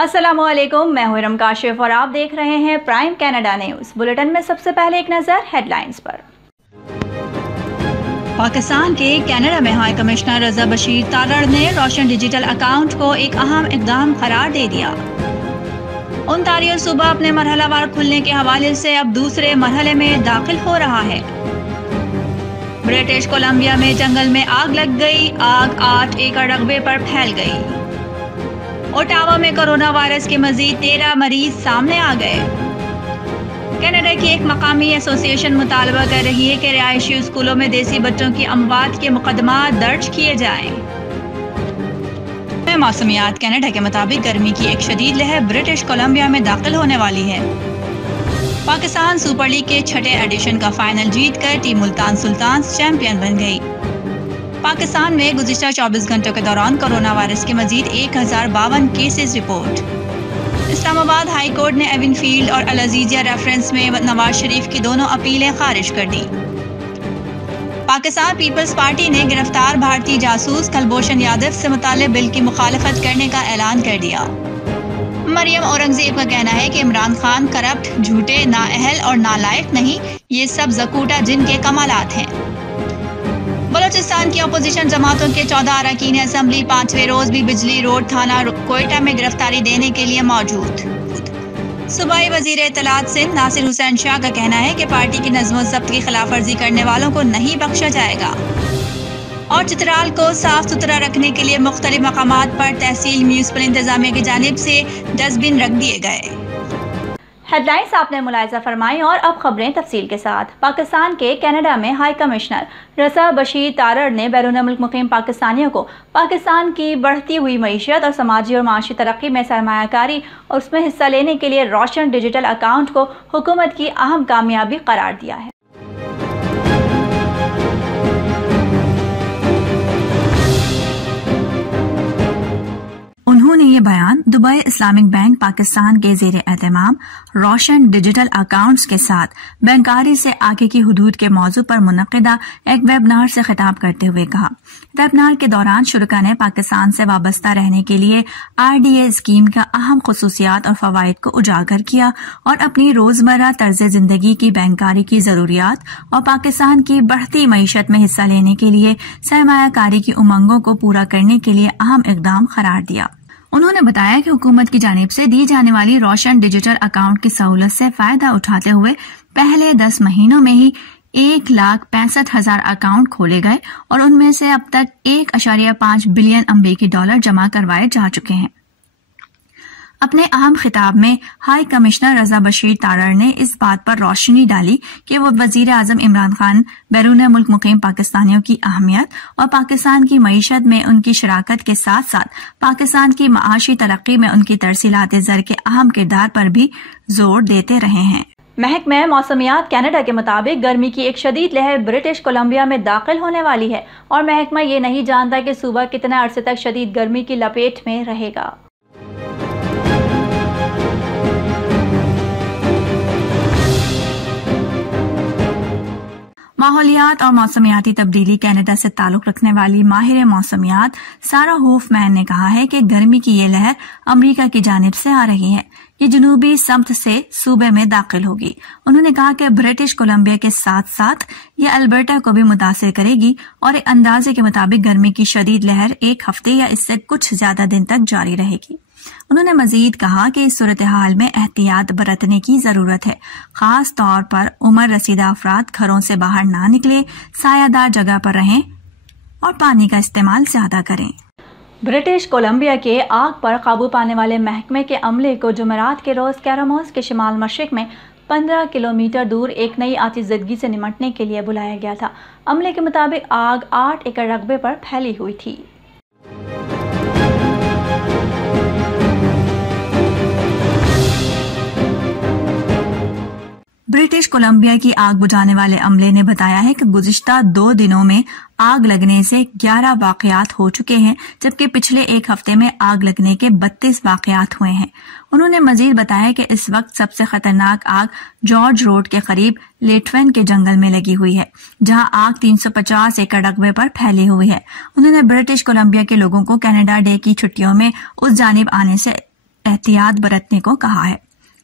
अस्सलामुअलैकुम, मैं हूं इरम काशिफ और आप देख रहे हैं प्राइम कनाडा न्यूज़। बुलेटिन में सबसे पहले एक नज़र हेडलाइंस पर। पाकिस्तान के कनाडा में हाई कमिश्नर रजा बशीर तारड़ ने रोशन डिजिटल अकाउंट को एक अहम इकदाम करार दे दिया। ओंटारियो सूबा अपने मरहलावार खुलने के हवाले से अब दूसरे मरहले में दाखिल हो रहा है। ब्रिटिश कोलंबिया में जंगल में आग लग गई। आग 8 एकड़ रकबे पर फैल गई। ओटावा में कोरोना वायरस के मजीद 13 मरीज सामने आ गए। कनाडा की एक मकामी एसोसिएशन मुतालबा कर रही है कि रिहायशी स्कूलों में देसी बच्चों की अमवात के मुकदमा दर्ज किए जाएं। मौसमियात कनाडा के मुताबिक गर्मी की एक शदीद लहर ब्रिटिश कोलंबिया में दाखिल होने वाली है। पाकिस्तान सुपर लीग के 6ठे एडिशन का फाइनल जीतकर टीम मुल्तान सुल्तान्स चैंपियन बन गई। पाकिस्तान में गुज़िश्ता 24 घंटों के दौरान कोरोना वायरस के मजीद 1052 cases report. Islamabad high court ने एविन फील्ड और अल अजीजिया रेफरेंस में नवाज शरीफ की दोनों अपीलें खारिज कर दी। पाकिस्तान पीपल्स पार्टी ने गिरफ्तार भारतीय जासूस कुलभूषण यादव से मुताल्लिक़ बिल की मुखालफत करने का ऐलान कर दिया। मरियम औरंगजेब का कहना है कि इमरान खान करप्ट, झूठे, नाअहल और नालायक नहीं, ये सब ज़कूटा जिन के कमालात हैं। बलोचिस्तान की अपोजिशन जमातों के 14 अरकान असम्बली 5वें रोज भी बिजली रोड थाना कोयटा में गिरफ्तारी देने के लिए मौजूद। सूबाई वजीर इत्तलात सिंध नासिर हुसैन शाह का कहना है कि पार्टी की नज़्म ज़ब्त की खिलाफ वर्जी करने वालों को नहीं बख्शा जाएगा। और चित्राल को साफ सुथरा रखने के लिए मुख्तलिफ मकामात पर तहसील म्यूनिसिपल इंतजामिया की जानिब से डस्टबिन रख दिए गए। हेडलाइंस आपने मुलाहिजा फरमाई और अब खबरें तफसील के साथ। पाकिस्तान के कनाडा में हाई कमिश्नर रजा बशीर तारड़ ने बैरून मुल्क मुकीम पाकिस्तानियों को पाकिस्तान की बढ़ती हुई मईशत और समाजी और माशी तरक्की में सरमायाकारी और उसमें हिस्सा लेने के लिए रोशन डिजिटल अकाउंट को हुकूमत की अहम कामयाबी करार दिया है। उन्होंने ये बयान दुबई इस्लामिक बैंक पाकिस्तान के ज़ेरे एहतमाम रोशन डिजिटल अकाउंट्स के साथ बैंकारी से आगे की हुदूद के मौजू पर मुनक़िदा एक वेबनार से खिताब करते हुए कहा। वेबनार के दौरान शुरका ने पाकिस्तान से वाबस्ता रहने के लिए RDA स्कीम का अहम खुसूसियात और फवाइद को उजागर किया और अपनी रोजमर्रा तर्ज जिंदगी की बैंकारी की जरूरियात और पाकिस्तान की बढ़ती मईशत में हिस्सा लेने के लिए सरमायाकारी की उमंगों को पूरा करने के लिए अहम इकदाम करार दिया। उन्होंने बताया कि हुकूमत की जानिब से दी जाने वाली रोशन डिजिटल अकाउंट की सहूलत से फायदा उठाते हुए पहले 10 महीनों में ही 1,65,000 अकाउंट खोले गए और उनमें से अब तक 1.5 बिलियन अमरीकी डॉलर जमा करवाए जा चुके हैं। अपने अहम खिताब में हाई कमिश्नर रजा बशीर तारड़ ने इस बात पर रोशनी डाली कि वो वजीर आजम इमरान खान बैरून मुल्क मुकीम पाकिस्तानियों की अहमियत और पाकिस्तान की मईशत में उनकी शराकत के साथ साथ पाकिस्तान की माशी तरक्की में उनकी तरसीलात ज़र के अहम किरदार पर भी जोर देते रहे हैं। महकमा मौसमियात कनाडा के मुताबिक गर्मी की एक शदीद लहर ब्रिटिश कोलंबिया में दाखिल होने वाली है और महकमा ये नहीं जानता कि सूबा कितने अरसे तक शदीद गर्मी की लपेट में रहेगा। माहौलियात और मौसमियाती तब्दीली कनाडा से ताल्लुक रखने वाली माहिर मौसमियात सारा होफमैन ने कहा है कि गर्मी की ये लहर अमेरिका की जानिब से आ रही है। ये जनूबी समत से सूबे में दाखिल होगी। उन्होंने कहा कि ब्रिटिश कोलंबिया के साथ साथ ये अल्बर्टा को भी मुतासिर करेगी और एक अंदाजे के मुताबिक गर्मी की शदीद लहर 1 हफ्ते या इससे कुछ ज्यादा दिन तक जारी रहेगी। उन्होंने मजीद कहा कि इस सूरत हाल में एहतियात बरतने की जरूरत है। खास तौर पर उम्र रसीदा अफराद घरों से बाहर ना निकले, सायादार जगह पर रहें और पानी का इस्तेमाल ज्यादा करें। ब्रिटिश कोलंबिया के आग पर काबू पाने वाले महकमे के अमले को जुमेरात के रोज कैरामोस के शिमाल मशरिक में 15 किलोमीटर दूर एक नई आतिशज़दगी से निमटने के लिए बुलाया गया था। अमले के मुताबिक आग 8 एकड़ रकबे पर फैली हुई थी। ब्रिटिश कोलंबिया की आग बुझाने वाले अमले ने बताया है कि गुज़िश्ता 2 दिनों में आग लगने से 11 वाक़यात हो चुके हैं, जबकि पिछले 1 हफ्ते में आग लगने के 32 वाक़यात हुए हैं। उन्होंने मजीद बताया कि इस वक्त सबसे खतरनाक आग जॉर्ज रोड के करीब लेटवेन के जंगल में लगी हुई है, जहां आग 350 एकड़ रकबे पर फैली हुई है। उन्होंने ब्रिटिश कोलंबिया के लोगों को कनाडा डे की छुट्टियों में उस जानिब आने से एहतियात बरतने को कहा है।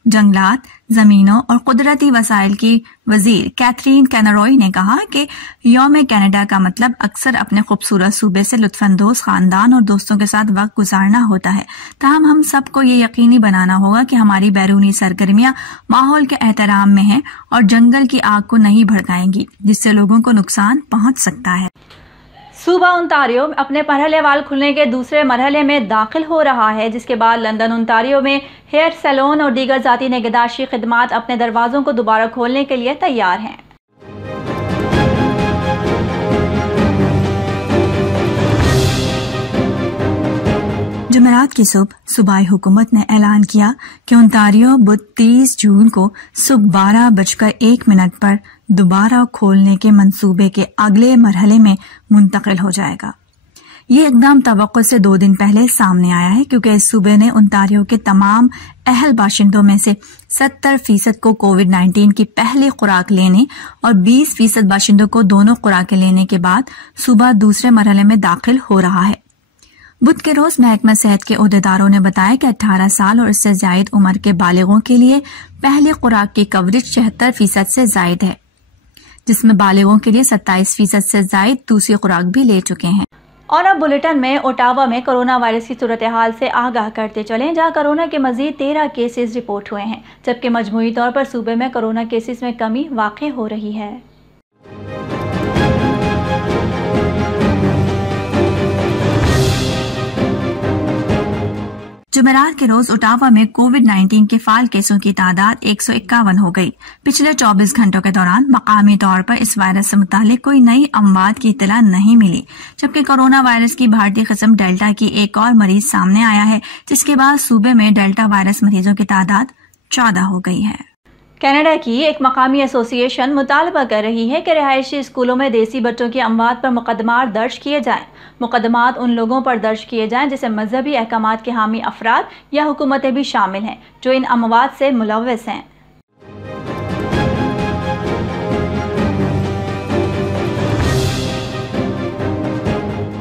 जंगलात, जमीनों और कुदरती वसाइल की वजीर कैथरीन कैनरॉय ने कहा कि यौम कनाडा का मतलब अक्सर अपने खूबसूरत सूबे से लुत्फानंदोज खानदान और दोस्तों के साथ वक्त गुजारना होता है। ताहम हम सबको ये यकीनी बनाना होगा कि हमारी बैरूनी सरगर्मियां माहौल के एहतराम में हैं और जंगल की आग को नहीं भड़काएंगी, जिससे लोगों को नुकसान पहुंच सकता है। सूबा ओंटारियो अपने मरहले वाल खुलने के दूसरे मरहले में दाखिल हो रहा है, जिसके बाद लंदन ओंटारियो में हेयर सैलून और दीगर जाती निगहदाश्ती खिदमात अपने दरवाजों को दोबारा खोलने के लिए तैयार हैं। जुमेरात की सुबह सूबाई हुकूमत ने ऐलान किया कि ओंटारियो बुध 30 जून को सुबह 12:01 पर दोबारा खोलने के मंसूबे के अगले मरहले में मुंतकिल हो जाएगा। ये इकदाम तवक्को से 2 दिन पहले सामने आया है, क्योंकि इस सूबे ने ओंटारियो के तमाम अहल बाशिंदों में से 70% को कोविड-19 की पहली खुराक लेने और 20% बाशिंदों को दोनों खुराकें लेने के बाद सूबा दूसरे मरहले में दाखिल हो रहा है। बुध के रोज महकमा सेहत के ओहदेदारों ने बताया कि 18 साल और इससे जायद उम्र के बालिगों के लिए पहली खुराक की कवरेज 76% से जायद है, जिसमें बालिगों के लिए 27% से जायद दूसरी खुराक भी ले चुके हैं। और अब बुलेटिन में ओटावा में कोरोना वायरस की सूरत हाल से आगाह करते चलें, जहां कोरोना के मजीद 13 केसेस रिपोर्ट हुए हैं, जबकि मजमूई तौर पर सूबे में कोरोना केसेस में कमी वाक़ई हो रही है। जुमेरात के रोज ओटावा में कोविड-19 के फाल केसों की तादाद 151 हो गई। पिछले 24 घंटों के दौरान मकामी तौर पर इस वायरस से मुतालिक कोई नई अमवात की इत्तला नहीं मिली, जबकि कोरोना वायरस की भारतीय किस्म डेल्टा की एक और मरीज सामने आया है, जिसके बाद सूबे में डेल्टा वायरस मरीजों की तादाद 14 हो गई है। कनाडा की एक मकामी एसोसिएशन मुतालबा कर रही है कि रिहायशी स्कूलों में देसी बच्चों की अमवात पर मुकदमात दर्ज किए जाएं। मुकदमात उन लोगों पर दर्ज किए जाएं जिसे मजहबी अहकामात के हामी अफराद या हुकूमतें भी शामिल हैं, जो इन अमवात से मुलव्वस हैं।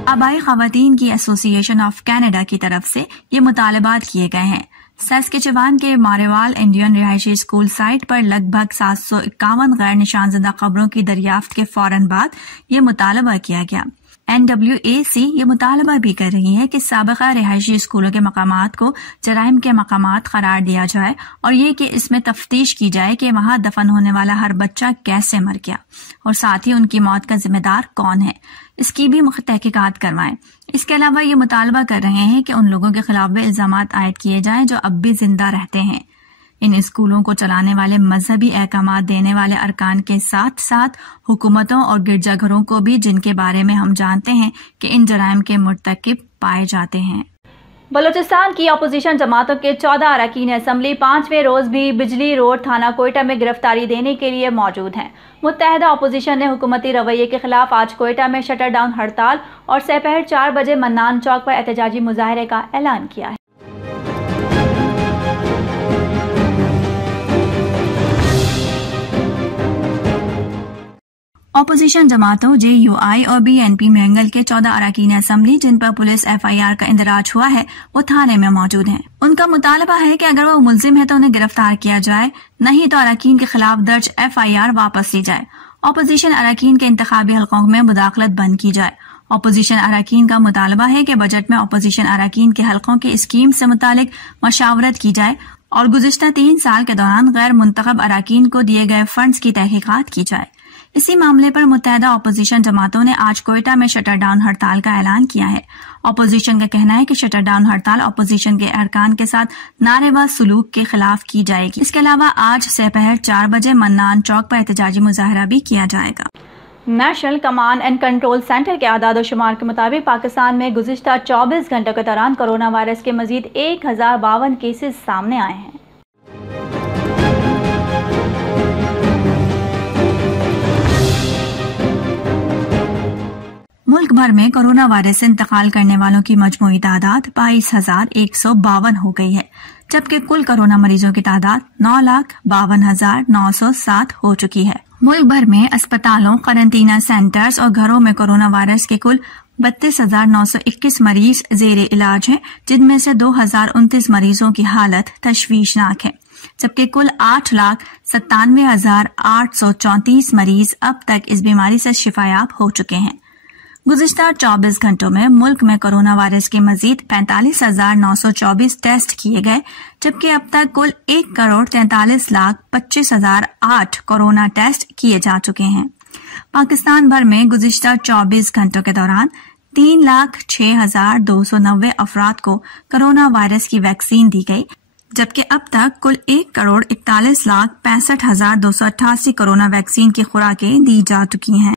आबाई खवातीन की एसोसिएशन ऑफ कनाडा की तरफ से ये मुतालबात किए गए हैं। सैस्केचुवान के मारेवाल इंडियन रिहायशी स्कूल साइट पर लगभग 751 गैर निशानजदा खबरों की दरियाफ्त के फौरन बाद ये मुतालबा किया गया। NWAC ये मुतालबा भी कर रही है कि साबिका रिहायशी स्कूलों के मकामात को जराइम के मकामात करार दिया जाए और ये कि इसमें तफ्तीश की जाए कि वहां दफन होने वाला हर बच्चा कैसे मर गया और साथ ही उनकी मौत का जिम्मेदार कौन है, इसकी भी तहकीकात करवाएं। इसके अलावा ये मुतालबा कर रहे हैं कि उन लोगों के खिलाफ भी इल्जामात आयद किए जाएं जो अब भी जिंदा रहते हैं। इन स्कूलों को चलाने वाले मजहबी अहकामात देने वाले अरकान के साथ साथ हुकूमतों और गिरजाघरों को भी, जिनके बारे में हम जानते हैं कि इन जराइम के मुर्तकिब पाए जाते हैं। बलूचिस्तान की अपोजिशन जमातों के 14 अरकान असम्बली 5वें रोज भी बिजली रोड थाना कोयटा में गिरफ्तारी देने के लिए मौजूद हैं। मुत्तहदा अपोजिशन ने हुकूमती रवैये के खिलाफ आज कोयटा में शटर डाउन हड़ताल और दोपहर 4 बजे मन्नान चौक पर एहतजाजी मुजाहरे का ऐलान किया है। अपोजिशन जमातों JUI और BNP मैंगल के 14 अरकान असम्बली जिन पर पुलिस FIR का इंदराज हुआ है, वो थाने में मौजूद हैं। उनका मुतालबा है कि अगर वो मुल्जिम है तो उन्हें गिरफ्तार किया जाए, नहीं तो अरकान के खिलाफ दर्ज FIR वापस ली जाए। अपोजिशन अरकान के इंतखाबी हलकों में मुदाखलत बंद की जाए। अपोजिशन अरकान का मुतालबा है कि बजट में अपोजिशन अरकान के हलकों की स्कीम से मुतालिक मशावरत की जाए और गुज़िश्ता 3 साल के दौरान गैर मुंतखब अरकान को दिए गए फंड्स की तहकीकात की जाए। इसी मामले पर मुत्तहदा अपोजिशन जमातों ने आज कोयटा में शटर डाउन हड़ताल का ऐलान किया है। अपोजिशन का कहना है कि शटर डाउन हड़ताल अपोजिशन के अरकान के साथ नारेबाज सुलूक के खिलाफ की जाएगी। इसके अलावा आज दोपहर 4 बजे मन्नान चौक पर एहतजाजी मुजाहरा भी किया जाएगा। National command and control centre के आदाद शुमार के मुताबिक पाकिस्तान में गुज़िश्ता 24 घंटों के दौरान कोरोना वायरस के मजीद 1052 केसेस सामने आए हैं। मुल्क भर में कोरोना वायरस से इंतकाल करने वालों की मजमूई तादाद 22,152 हो गई है, जबकि कुल कोरोना मरीजों की तादाद 9,52,907 हो चुकी है। मुल्क भर में अस्पतालों, क्वारंटीना सेंटर्स और घरों में कोरोना वायरस के कुल 32,921 मरीज जेर इलाज हैं, जिनमें से 2,029 मरीजों की हालत तशवीशनाक है, जबकि कुल 8,97,834 मरीज अब तक इस बीमारी से शिफायाब हो चुके हैं। गुज़िश्ता 24 घंटों में मुल्क में कोरोना वायरस के मजीद 45,924 टेस्ट किए गए, जबकि अब तक कुल 1,43,25,008 कोरोना टेस्ट किए जा चुके हैं। पाकिस्तान भर में गुज़िश्ता 24 घंटों के दौरान 3,06,290 अफराद को कोरोना वायरस की वैक्सीन दी गई, जबकि अब तक कुल 1,41,65,288 कोरोना वैक्सीन की खुराकें दी जा चुकी हैं।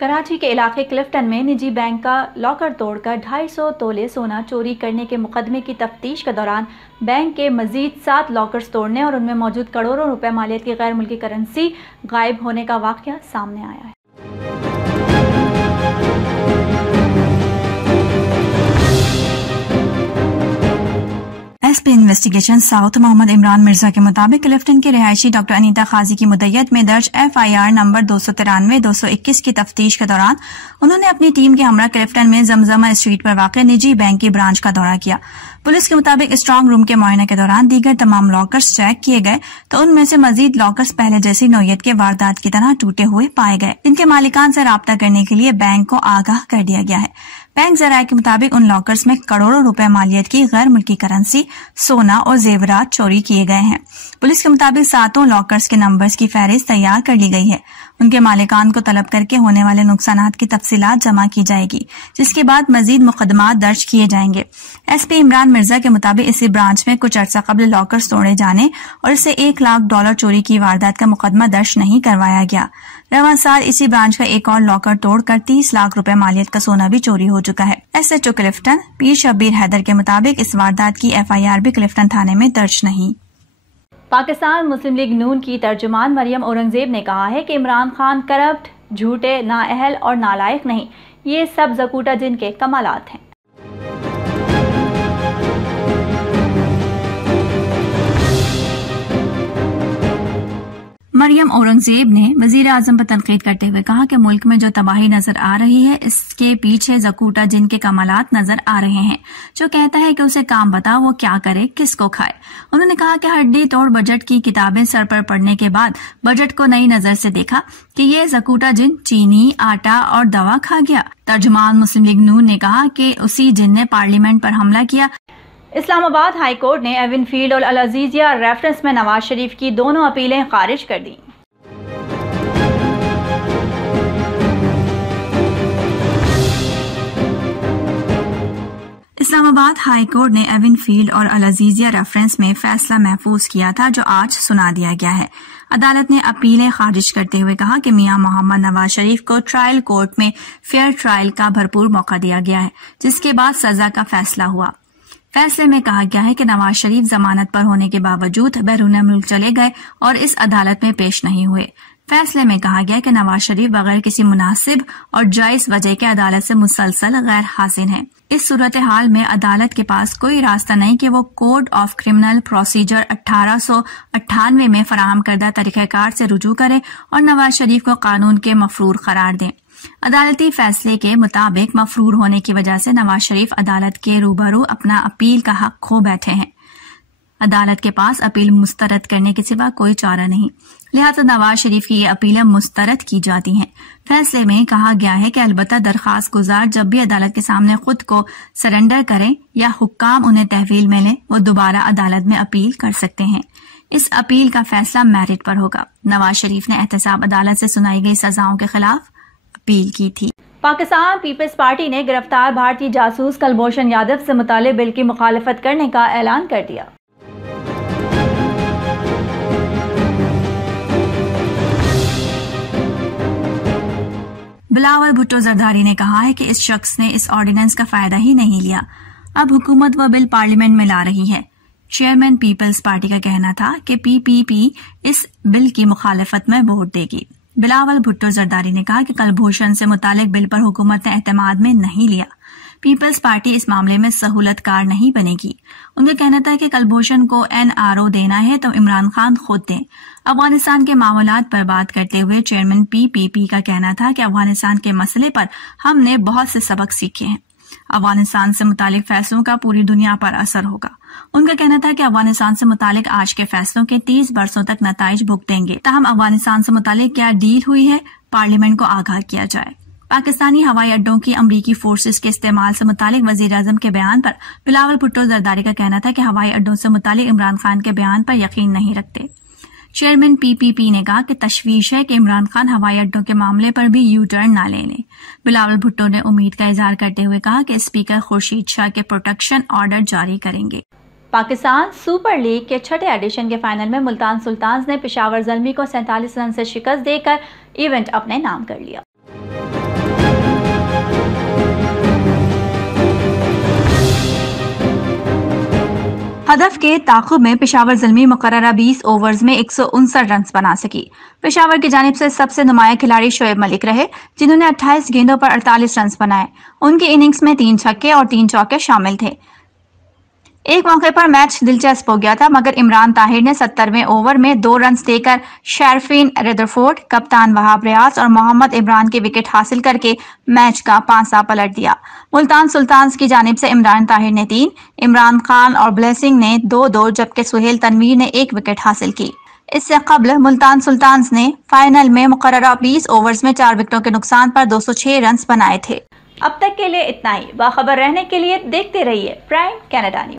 कराची के इलाके क्लिफ्टन में निजी बैंक का लॉकर तोड़कर 250 तोले सोना चोरी करने के मुकदमे की तफ्तीश के दौरान बैंक के मजीद 7 लॉकर्स तोड़ने और उनमें मौजूद करोड़ों रुपए मालियत की गैर मुल्की करेंसी गायब होने का वाकया सामने आया है। SP investigation south Mohammad Imran Mirza के मुताबिक क्लिफ्टन के रिहायशी डॉक्टर अनीता खाजी की मुद्दत में दर्ज FIR नंबर 293-221 की तफ्तीश के दौरान उन्होंने अपनी टीम के हमरा क्लिफ्टन में जमजमा स्ट्रीट पर वाक़ निजी बैंक की ब्रांच का दौरा किया। पुलिस के मुताबिक स्ट्रांग रूम के मुआयने के दौरान दीगर तमाम लॉकर्स चेक किए गए तो उनमें से मजीद लॉकर्स पहले जैसी नौयत के वारदात की तरह टूटे हुए पाए गए, जिनके मालिकान से राब्ता करने के लिए बैंक को आगाह कर दिया गया है। बैंक ज़राए के मुताबिक उन लॉकर्स में करोड़ों रुपए मालियत की गैर मुल्की करेंसी, सोना और जेवरात चोरी किए गए हैं। पुलिस के मुताबिक 7 लॉकर्स के नंबर्स की फहरिस्त तैयार कर ली गई है। उनके मालिकान को तलब करके होने वाले नुकसानात की तफसीलात जमा की जाएगी, जिसके बाद मजीद मुकदमात दर्ज किए जाएंगे। एसपी इमरान मिर्जा के मुताबिक इसी ब्रांच में कुछ अर्सा कबल लॉकर्स तोड़े जाने और इससे $1 लाख चोरी की वारदात का मुकदमा दर्ज नहीं करवाया गया। रवां साल इसी ब्रांच का एक और लॉकर तोड़कर 30 लाख रुपए मालियत का सोना भी चोरी हो चुका है। SHO क्लिफ्टन पीर शब्बीर हैदर के मुताबिक इस वारदात की FIR भी क्लिफ्टन थाने में दर्ज नहीं। पाकिस्तान मुस्लिम लीग नून की तर्जुमान मरियम औरंगजेब ने कहा है कि इमरान खान करप्ट, झूठे, नाअहल और नालायक नहीं, ये सब ज़कूटा जिन के कमालात हैं। मरियम औरंगजेब ने वजीर आजम पर तनकीद करते हुए कहा कि मुल्क में जो तबाही नजर आ रही है, इसके पीछे ज़कूटा जिन के कमालात नजर आ रहे हैं। जो कहता है कि उसे काम बता, वो क्या करे, किसको खाए। उन्होंने कहा कि हड्डी तोड़ बजट की किताबें सर पर पढ़ने के बाद बजट को नई नजर से देखा कि ये ज़कूटा जिन चीनी, आटा और दवा खा गया। तर्जुमान मुस्लिम लीग नून ने कहा कि उसी जिन ने पार्लियामेंट पर हमला किया। इस्लामाबाद हाई कोर्ट ने एविन फील्ड और अल अजीजिया रेफरेंस में नवाज शरीफ की दोनों अपीलें खारिज कर दी। इस्लामाबाद हाई कोर्ट ने एविन फील्ड और अल अजीजिया रेफरेंस में फैसला महफूज किया था, जो आज सुना दिया गया है। अदालत ने अपीलें खारिज करते हुए कहा कि मियां मोहम्मद नवाज शरीफ को ट्रायल कोर्ट में फेयर ट्रायल का भरपूर मौका दिया गया है, जिसके बाद सजा का फैसला हुआ। फैसले में कहा गया है कि नवाज शरीफ जमानत पर होने के बावजूद बैरून मुल्क चले गए और इस अदालत में पेश नहीं हुए। फैसले में कहा गया कि नवाज शरीफ बगैर किसी मुनासिब और जायज वजह के अदालत से मुसलसल गैर हाजिर हैं। इस सूरत हाल में अदालत के पास कोई रास्ता नहीं कि वो कोड ऑफ क्रिमिनल प्रोसीजर 1898 में फराहम करदा तरीक़ाकार से रुजू करे और नवाज शरीफ को कानून के मफरूर करार दें। अदालती फैसले के मुताबिक मफरूर होने की वजह से नवाज शरीफ अदालत के रूबरू अपना अपील का हक खो बैठे हैं। अदालत के पास अपील मुस्तरद करने के सिवा कोई चारा नहीं, लिहाजा नवाज शरीफ की ये अपीलें मुस्तरद की जाती हैं। फैसले में कहा गया है कि अलबत्ता दरखास्त गुजार जब भी अदालत के सामने खुद को सरेंडर करें या हुक्काम उन्हें तहवील में लें, वो दोबारा अदालत में अपील कर सकते हैं। इस अपील का फैसला मेरिट पर होगा। नवाज शरीफ ने एहतसाब अदालत से सुनाई गई सजाओं के खिलाफ अपील की थी। पाकिस्तान पीपल्स पार्टी ने गिरफ्तार भारतीय जासूस कुलभूषण यादव से मुतालिब बिल की मुखालफत करने का ऐलान कर दिया। बिलावल भुट्टो जरदारी ने कहा है कि इस शख्स ने इस ऑर्डिनेंस का फायदा ही नहीं लिया। अब हुकूमत वह बिल पार्लियामेंट में ला रही है। चेयरमैन पीपल्स पार्टी का कहना था कि PPP इस बिल की मुखालफत में वोट देगी। बिलावल भुट्टो जरदारी ने कहा कि कुलभूषण से मुतालिक बिल पर हुकूमत ने एतमाद में नहीं लिया। पीपल्स पार्टी इस मामले में सहूलतकार नहीं बनेगी। उनका कहना था कि कलभूषण को NRO देना है तो इमरान खान खुद दें। अफगानिस्तान के मामलात पर बात करते हुए चेयरमैन PPP का कहना था कि अफगानिस्तान के मसले पर हमने बहुत से सबक सीखे हैं। अफगानिस्तान से मुतालिक फैसलों का पूरी दुनिया पर असर होगा। उनका कहना था कि अफगानिस्तान से मुतालिक आज के फैसलों के 30 बरसों तक नताइज भुगतेंगे। ताहम अफगानिस्तान से मुतालिक क्या डील हुई है, पार्लियामेंट को आगाह किया जाए। पाकिस्तानी हवाई अड्डों की अमरीकी फोर्सेस के इस्तेमाल से मुतालिक वजीर आजम के बयान पर बिलावल भुट्टो जरदारी का कहना था कि हवाई अड्डों से मुतालिक इमरान खान के बयान पर यकीन नहीं रखते। चेयरमैन PPP ने कहा कि तशवीश है कि इमरान खान हवाई अड्डों के मामले पर भी यू टर्न ना ले लें। बिलावल भुट्टो ने उम्मीद का इजहार करते हुए कहा कि स्पीकर खुर्शीद शाह के प्रोटेक्शन ऑर्डर जारी करेंगे। पाकिस्तान सुपर लीग के छठे एडिशन के फाइनल में मुल्तान सुल्तान्स ने पेशावर ज़ल्मी को 47 रन से शिकस्त देकर इवेंट अपने नाम कर लिया। हदफ के ताक़ुब में पेशावर ज़ल्मी मुकर्ररा 20 ओवर्स में 159 रन बना सकी। पेशावर की जानिब से सबसे नुमाया खिलाड़ी शोएब मलिक रहे, जिन्होंने 28 गेंदों पर 48 रन बनाए। उनकी इनिंग्स में 3 छक्के और 3 चौके शामिल थे। एक मौके पर मैच दिलचस्प हो गया था, मगर इमरान ताहिर ने 70वें ओवर में 2 रन देकर शरफीन रेदरफोर्ड, कप्तान वहाब रियाज और मोहम्मद इमरान की विकेट हासिल करके मैच का पांसा पलट दिया। मुल्तान सुल्तान्स की जानिब से इमरान ताहिर ने 3, इमरान खान और ब्लेसिंग ने 2-2 जबकि सुहेल तनवीर ने 1 विकेट हासिल की। इससे कबल मुल्तान सुल्तान्स ने फाइनल में मुकर्ररा 20 ओवर्स में 4 विकेटों के नुकसान पर 206 रन बनाए थे। अब तक के लिए इतना ही। बाखबर रहने के लिए देखते रहिए प्राइम कनाडा न्यूज़।